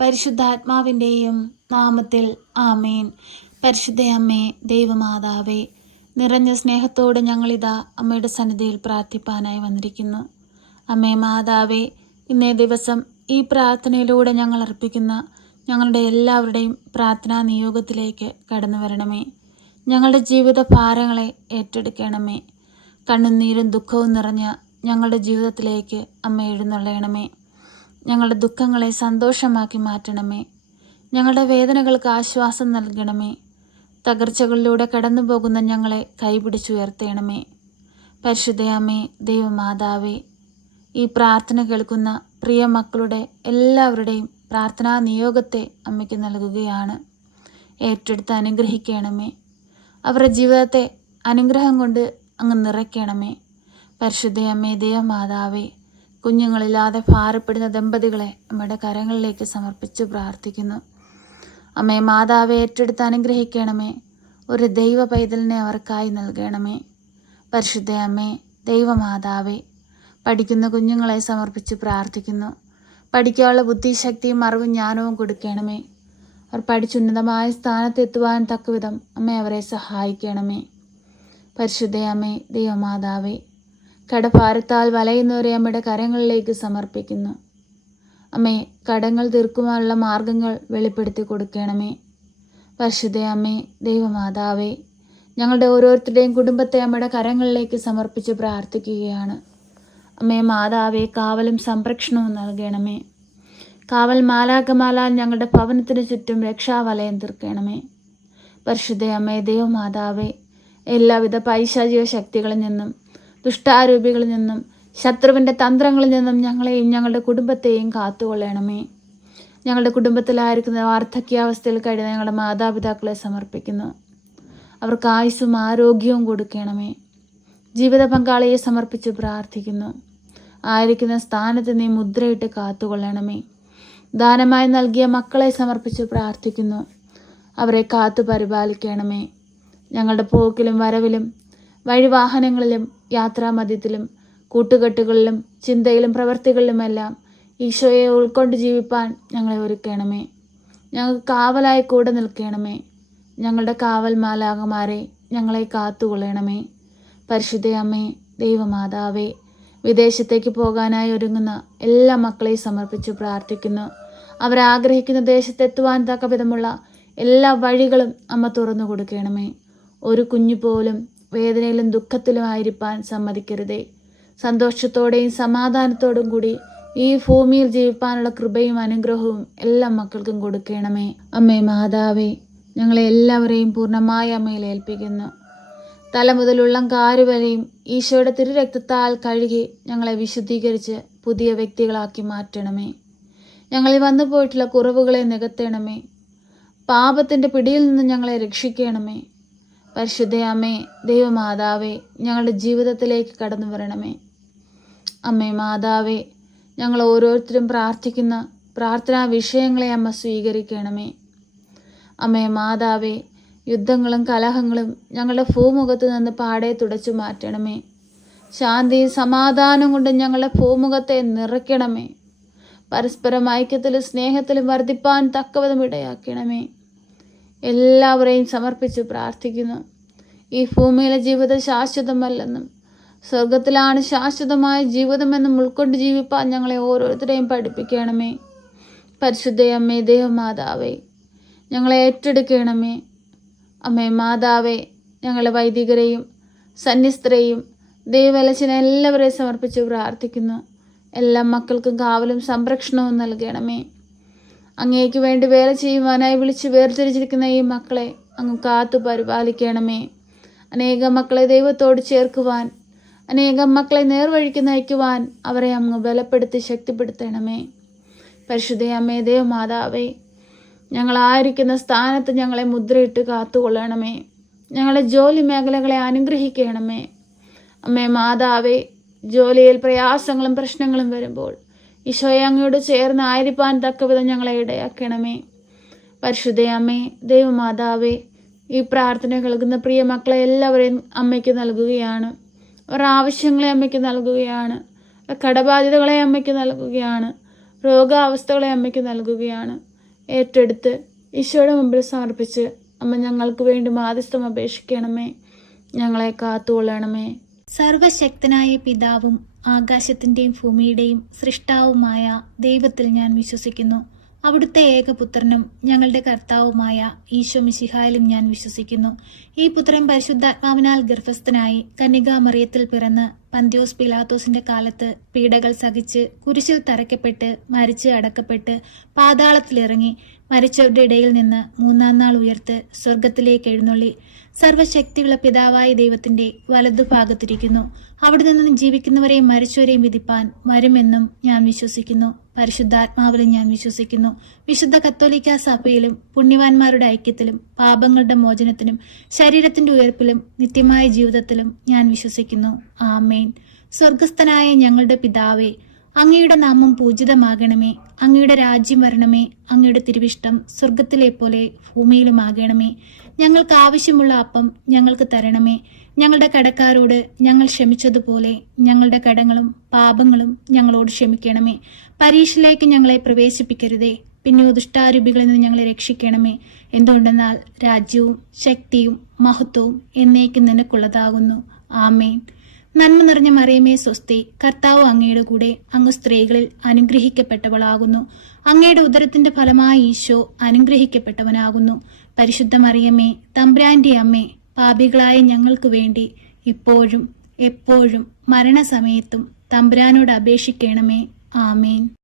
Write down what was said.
പരിശുദ്ധാത്മാവിൻ്റെയും നാമത്തിൽ ആമേൻ. പരിശുദ്ധ അമ്മേ, ദൈവമാതാവേ, നിറഞ്ഞ സ്നേഹത്തോടെ ഞങ്ങളിതാ അമ്മയുടെ സന്നിധിയിൽ പ്രാർത്ഥിപ്പാനായി വന്നിരിക്കുന്നു. അമ്മേ മാതാവേ, ഇന്നേ ദിവസം ഈ പ്രാർത്ഥനയിലൂടെ ഞങ്ങൾ അർപ്പിക്കുന്ന ഞങ്ങളുടെ എല്ലാവരുടെയും പ്രാർത്ഥനാ നിയോഗത്തിലേക്ക് കടന്നു വരണമേ. ഞങ്ങളുടെ ജീവിത ഭാരങ്ങളെ ഏറ്റെടുക്കണമേ. കണ്ണുനീരും ദുഃഖവും നിറഞ്ഞ ഞങ്ങളുടെ ജീവിതത്തിലേക്ക് അമ്മ എഴുന്നള്ളണമേ. ഞങ്ങളുടെ ദുഃഖങ്ങളെ സന്തോഷമാക്കി മാറ്റണമേ. ഞങ്ങളുടെ വേദനകൾക്ക് ആശ്വാസം നൽകണമേ. തകർച്ചകളിലൂടെ കടന്നു പോകുന്ന ഞങ്ങളെ കൈപിടിച്ചുയർത്തണമേ. പരിശുദ്ധയമ്മേ, ദൈവമാതാവേ, ഈ പ്രാർത്ഥന കേൾക്കുന്ന പ്രിയ മക്കളുടെ എല്ലാവരുടെയും പ്രാർത്ഥനാ നിയോഗത്തെ അമ്മയ്ക്ക് നൽകുകയാണ്. ഏറ്റെടുത്ത് അനുഗ്രഹിക്കണമേ. അവരുടെ ജീവിതത്തെ അനുഗ്രഹം കൊണ്ട് അങ്ങ് നിറയ്ക്കണമേ. പരിശുദ്ധയമ്മേ, ദൈവമാതാവേ, കുഞ്ഞുങ്ങളില്ലാതെ ഭാരപ്പെടുന്ന ദമ്പതികളെ അമ്മയുടെ കരങ്ങളിലേക്ക് സമർപ്പിച്ച് പ്രാർത്ഥിക്കുന്നു. അമ്മേ മാതാവെ, ഏറ്റെടുത്ത് അനുഗ്രഹിക്കണമേ. ഒരു ദൈവ പൈതലിനെ അവർക്കായി നൽകണമേ. പരിശുദ്ധ അമ്മേ, ദൈവമാതാവേ, പഠിക്കുന്ന കുഞ്ഞുങ്ങളെ സമർപ്പിച്ച് പ്രാർത്ഥിക്കുന്നു. പഠിക്കാനുള്ള ബുദ്ധിശക്തിയും അറിവും ജ്ഞാനവും കൊടുക്കണമേ. അവർ പഠിച്ചുന്നതമായ സ്ഥാനത്തെത്തുവാൻ തക്കവിധം അമ്മ അവരെ സഹായിക്കണമേ. പരിശുദ്ധ അമ്മേ, ദൈവമാതാവേ, കടഭാരത്താൽ വലയുന്നവരെ അമ്മയുടെ കരങ്ങളിലേക്ക് സമർപ്പിക്കുന്നു. അമ്മേ, കടങ്ങൾ തീർക്കുവാനുള്ള മാർഗങ്ങൾ വെളിപ്പെടുത്തി കൊടുക്കണമേ. പരിശുദ്ധ അമ്മേ, ദൈവമാതാവേ, ഞങ്ങളുടെ ഓരോരുത്തരുടെയും കുടുംബത്തെ അമ്മയുടെ കരങ്ങളിലേക്ക് സമർപ്പിച്ച് പ്രാർത്ഥിക്കുകയാണ്. അമ്മേ മാതാവേ, കാവലും സംരക്ഷണവും നൽകണമേ. കാവൽ മാലാഖമാലാൽ ഞങ്ങളുടെ ഭവനത്തിന് ചുറ്റും രക്ഷാവലയം തീർക്കണമേ. പരിശുദ്ധ അമ്മേ, ദൈവമാതാവേ, എല്ലാവിധ പൈശാചിക ശക്തികളിൽ നിന്നും ദുഷ്ടാരൂപികളിൽ നിന്നും ശത്രുവിൻ്റെ തന്ത്രങ്ങളിൽ നിന്നും ഞങ്ങളെയും ഞങ്ങളുടെ കുടുംബത്തെയും കാത്തുകൊള്ളണമേ. ഞങ്ങളുടെ കുടുംബത്തിലായിരിക്കുന്ന വാർദ്ധക്യാവസ്ഥയിൽ കഴിയുന്ന ഞങ്ങളുടെ മാതാപിതാക്കളെ സമർപ്പിക്കുന്നു. അവർക്ക് ആയുസ്സും ആരോഗ്യവും കൊടുക്കണമേ. ജീവിത പങ്കാളിയെ സമർപ്പിച്ച് പ്രാർത്ഥിക്കുന്നു. ആയിരിക്കുന്ന സ്ഥാനത്ത് നീ മുദ്രയിട്ട് കാത്തുകൊള്ളണമേ. ദാനമായി നൽകിയ മക്കളെ സമർപ്പിച്ച് പ്രാർത്ഥിക്കുന്നു. അവരെ കാത്തു പരിപാലിക്കണമേ. ഞങ്ങളുടെ പോക്കിലും വരവിലും വഴിവാഹനങ്ങളിലും യാത്രാമധ്യത്തിലും കൂട്ടുകെട്ടുകളിലും ചിന്തയിലും പ്രവൃത്തികളിലുമെല്ലാം ഈശോയെ ഉൾക്കൊണ്ട് ജീവിപ്പാൻ ഞങ്ങളെ ഒരുക്കണമേ. ഞങ്ങൾക്ക് കാവലായി കൂടെ നിൽക്കണമേ. ഞങ്ങളുടെ കാവൽ മാലാഖമാരെ ഞങ്ങളെ കാത്തുകൊള്ളണമേ. പരിശുദ്ധ അമ്മേ, ദൈവമാതാവേ, വിദേശത്തേക്ക് പോകാനായി ഒരുങ്ങുന്ന എല്ലാ മക്കളെയും സമർപ്പിച്ച് പ്രാർത്ഥിക്കുന്നു. അവരാഗ്രഹിക്കുന്ന ദേശത്തെത്തുവാൻ തക്കവിധമുള്ള എല്ലാ വഴികളും അമ്മ തുറന്നു കൊടുക്കണമേ. ഒരു കുഞ്ഞു പോലും വേദനയിലും ദുഃഖത്തിലും ആയിരിക്കാൻ സമ്മതിക്കരുതേ. സന്തോഷത്തോടെയും സമാധാനത്തോടും കൂടി ഈ ഭൂമിയിൽ ജീവിപ്പാനുള്ള കൃപയും അനുഗ്രഹവും എല്ലാ മക്കൾക്കും കൊടുക്കണമേ. അമ്മേ മാതാവേ, ഞങ്ങളെ എല്ലാവരെയും പൂർണ്ണമായ അമ്മയിൽ ഏൽപ്പിക്കുന്നു. തല മുതൽ ഉള്ളംകാല് വരെയും ഈശോയുടെ തിരുരക്തത്താൽ കഴുകി ഞങ്ങളെ വിശുദ്ധീകരിച്ച് പുതിയ വ്യക്തികളാക്കി മാറ്റണമേ. ഞങ്ങളിൽ വന്നു പോയിട്ടുള്ള കുറവുകളെ നികത്തണമേ. പാപത്തിൻ്റെ പിടിയിൽ നിന്ന് ഞങ്ങളെ രക്ഷിക്കണമേ. പരിശുദ്ധ അമ്മേ, ദൈവമാതാവേ, ഞങ്ങളുടെ ജീവിതത്തിലേക്ക് കടന്നു വരണമേ. അമ്മേ മാതാവേ, ഞങ്ങൾ ഓരോരുത്തരും പ്രാർത്ഥിക്കുന്ന പ്രാർത്ഥനാ വിഷയങ്ങളെ അമ്മ സ്വീകരിക്കണമേ. അമ്മേ മാതാവേ, യുദ്ധങ്ങളും കലഹങ്ങളും ഞങ്ങളുടെ ഭൂമുഖത്ത് നിന്ന് പാടെ തുടച്ചു മാറ്റണമേ. ശാന്തിയും സമാധാനം കൊണ്ട് ഞങ്ങളുടെ ഭൂമുഖത്തെ നിറയ്ക്കണമേ. പരസ്പരം ഐക്യത്തിലും സ്നേഹത്തിലും വർദ്ധിപ്പാൻ തക്കവിധം ഇടയാക്കണമേ. എല്ലാവരെയും സമർപ്പിച്ച് പ്രാർത്ഥിക്കുന്നു. ഈ ഭൂമിയിലെ ജീവിതം ശാശ്വതമല്ലെന്നും സ്വർഗത്തിലാണ് ശാശ്വതമായ ജീവിതമെന്നും ഉൾക്കൊണ്ട് ജീവിപ്പാൻ ഞങ്ങളെ ഓരോരുത്തരെയും പഠിപ്പിക്കണമേ. പരിശുദ്ധ അമ്മേ, ദൈവമാതാവേ, ഞങ്ങളെ ഏറ്റെടുക്കണമേ. അമ്മേ മാതാവേ, ഞങ്ങളെ വൈദികരെയും സന്യസ്തരെയും ദൈവവലച്ചനെ എല്ലാവരെയും സമർപ്പിച്ച് പ്രാർത്ഥിക്കുന്നു. എല്ലാ മക്കൾക്കും കാവലും സംരക്ഷണവും നൽകണമേ. അങ്ങേക്ക് വേണ്ടി വേല ചെയ്യുവാനായി വിളിച്ച് വേർതിരിച്ചിരിക്കുന്ന ഈ മക്കളെ അങ്ങ് കാത്തു പരിപാലിക്കണമേ. അനേകം മക്കളെ ദൈവത്തോട് ചേർക്കുവാൻ, അനേകം മക്കളെ നേർവഴിക്ക് നയിക്കുവാൻ അവരെ അങ്ങ് ബലപ്പെടുത്തി ശക്തിപ്പെടുത്തണമേ. പരിശുദ്ധ അമ്മേ, ദൈവമാതാവേ, ഞങ്ങളായിരിക്കുന്ന സ്ഥാനത്ത് ഞങ്ങളെ മുദ്രയിട്ട് കാത്തുകൊള്ളണമേ. ഞങ്ങളെ ജോലി മേഖലകളെ അനുഗ്രഹിക്കണമേ. അമ്മേ മാതാവേ, ജോലിയിൽ പ്രയാസങ്ങളും പ്രശ്നങ്ങളും വരുമ്പോൾ ഈശോയെ അങ്ങയോട് ചേർന്ന് ആയിരിക്കാൻ തക്കവിധം ഞങ്ങളെ ഇടയാക്കണമേ. പരിശുദ്ധ അമ്മേ, ദൈവമാതാവേ, ഈ പ്രാർത്ഥന കേൾക്കുന്ന പ്രിയ മക്കളെ എല്ലാവരെയും അമ്മയ്ക്ക് നൽകുകയാണ്. അവരുടെ ആവശ്യങ്ങളെ അമ്മയ്ക്ക് നൽകുകയാണ്. കടബാധ്യതകളെ അമ്മയ്ക്ക് നൽകുകയാണ്. രോഗാവസ്ഥകളെ അമ്മയ്ക്ക് നൽകുകയാണ്. ഏറ്റെടുത്ത് ഈശോയുടെ മുമ്പിൽ സമർപ്പിച്ച് അമ്മ ഞങ്ങൾക്ക് വേണ്ടി മാധ്യസ്ഥം അപേക്ഷിക്കണമേ. ഞങ്ങളെ കാത്തുകൊള്ളണമേ. സർവശക്തനായ പിതാവും ആകാശത്തിൻ്റെയും ഭൂമിയുടെയും സൃഷ്ടാവുമായ ദൈവത്തിൽ ഞാൻ വിശ്വസിക്കുന്നു. അവിടുത്തെ ഏകപുത്രനും ഞങ്ങളുടെ കർത്താവുമായ ഈശോ മിശിഹായിലും ഞാൻ വിശ്വസിക്കുന്നു. ഈ പുത്രൻ പരിശുദ്ധാത്മാവിനാൽ ഗർഭസ്ഥനായി കന്യകാമറിയത്തിൽ പിറന്ന് പന്ത്യോസ് പിലാത്തോസിന്റെ കാലത്ത് പീഡകൾ സഹിച്ച് കുരിശിൽ തറയ്ക്കപ്പെട്ട് മരിച്ച് അടക്കപ്പെട്ട് പാതാളത്തിലിറങ്ങി മരിച്ചവരുടെ ഇടയിൽ നിന്ന് മൂന്നാം നാൾ ഉയർത്ത് സ്വർഗത്തിലേക്ക് എഴുന്നള്ളി സർവശക്തിയുള്ള പിതാവായ ദൈവത്തിന്റെ വലതുഭാഗത്തിരിക്കുന്നു. അവിടെ നിന്ന് ജീവിക്കുന്നവരെയും മരിച്ചവരെയും വിധിപ്പാൻ വരുമെന്നും ഞാൻ വിശ്വസിക്കുന്നു. പരിശുദ്ധാത്മാവിലും ഞാൻ വിശ്വസിക്കുന്നു. വിശുദ്ധ കത്തോലിക്കാ സഭയിലും പുണ്യവാന്മാരുടെ ഐക്യത്തിലും പാപങ്ങളുടെ മോചനത്തിനും ശരീരത്തിന്റെ ഉയർപ്പിലും നിത്യമായ ജീവിതത്തിലും ഞാൻ വിശ്വസിക്കുന്നു. ആമേൻ. സ്വർഗസ്ഥനായ ഞങ്ങളുടെ പിതാവേ, അങ്ങയുടെ നാമം പൂജിതമാകണമേ. അങ്ങയുടെ രാജ്യം വരണമേ. അങ്ങയുടെ തിരുവിഷ്ടം സ്വർഗത്തിലെ പോലെ ഭൂമിയിലുമാകണമേ. ഞങ്ങൾക്ക് ആവശ്യമുള്ള അപ്പം ഞങ്ങൾക്ക് തരണമേ. ഞങ്ങളുടെ കടക്കാരോട് ഞങ്ങൾ ക്ഷമിച്ചതുപോലെ ഞങ്ങളുടെ കടങ്ങളും പാപങ്ങളും ഞങ്ങളോട് ക്ഷമിക്കണമേ. പരീക്ഷയിലേക്ക് ഞങ്ങളെ പ്രവേശിപ്പിക്കരുതേ, പിന്നെയോ ദുഷ്ടാരൂപികളിൽ നിന്ന് ഞങ്ങളെ രക്ഷിക്കണമേ. എന്തുകൊണ്ടെന്നാൽ രാജ്യവും ശക്തിയും മഹത്വവും എന്നേക്കും നിനക്കുള്ളതാകുന്നു. ആമേൻ. നന്മ നിറഞ്ഞ മറിയമേ സ്വസ്തി, കർത്താവ് അങ്ങയുടെ കൂടെ, അങ്ങ് സ്ത്രീകളിൽ അനുഗ്രഹിക്കപ്പെട്ടവളാകുന്നു. അങ്ങയുടെ ഉദരത്തിന്റെ ഫലമായ ഈശോ അനുഗ്രഹിക്കപ്പെട്ടവനാകുന്നു. പരിശുദ്ധ മറിയമേ, തമ്പുരാന്റെ അമ്മേ, പാപികളായ ഞങ്ങൾക്ക് വേണ്ടി ഇപ്പോഴും എപ്പോഴും മരണസമയത്തും തമ്പുരാനോട് അപേക്ഷിക്കണമേ. ആമേൻ.